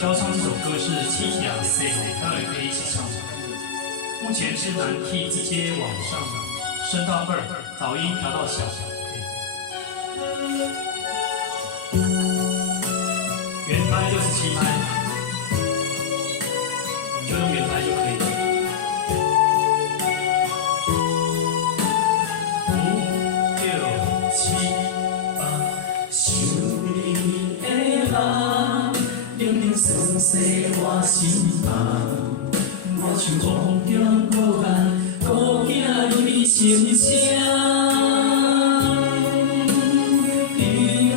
教唱这首歌是7亚 C， 待会可以一起唱。目前是男 key 直接往上升到2，导音调到小。原拍67拍，就用原拍就可以了。5、6、7、8，想你的梦，零零散散我心房。 我像风中孤雁，孤影你声声。你讲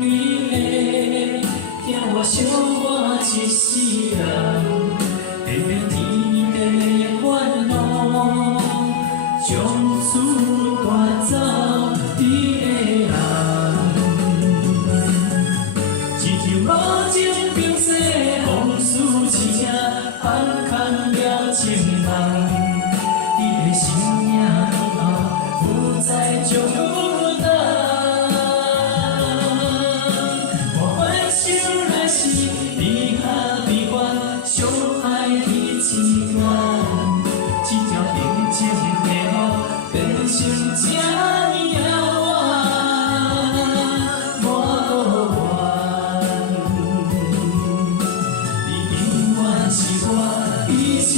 你会听我想我一世人，偏偏天地烦恼，将厝赶走你的人。一条无情冰雪，往事凄声，暗藏。 情人，你的生命后不再将有人。我回想来时，你下悲欢，相爱彼此缘，一条平静的路变成这呢遥远，无缘。你永远是我一生。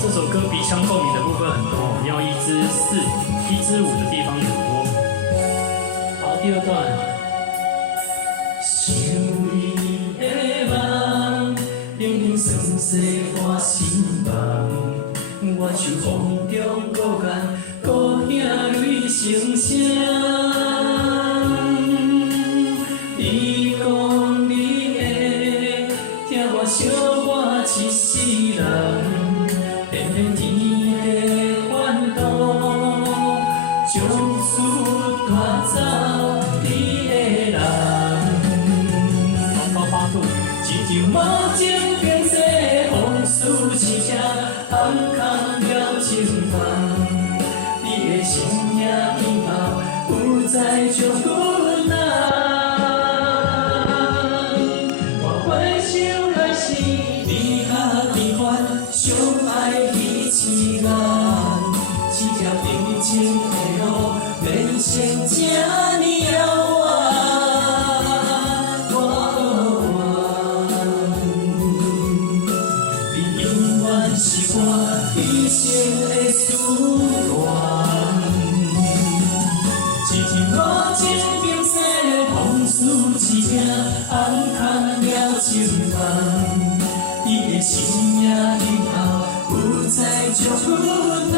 这首歌鼻腔共鸣的部分很多，要1支4、1支5的地方也很多。好，第2段。想你的梦，零零散散我心房，我像风中孤雁，孤影泪成声。你讲你会听我笑我一世人。 偏偏天地烦恼，将厝赶走你的人。高8度，一条无情冰雪，往事凄声，暗藏了情梦。你的生命以后不再将有人。我回想来时，你下悲欢，相爱。 一条平静的路，变成这呢遥远。你永远是我一生的思念。一条无情冰雪，往事凄声，暗藏了情梦。你的生命以后。 不再将有人。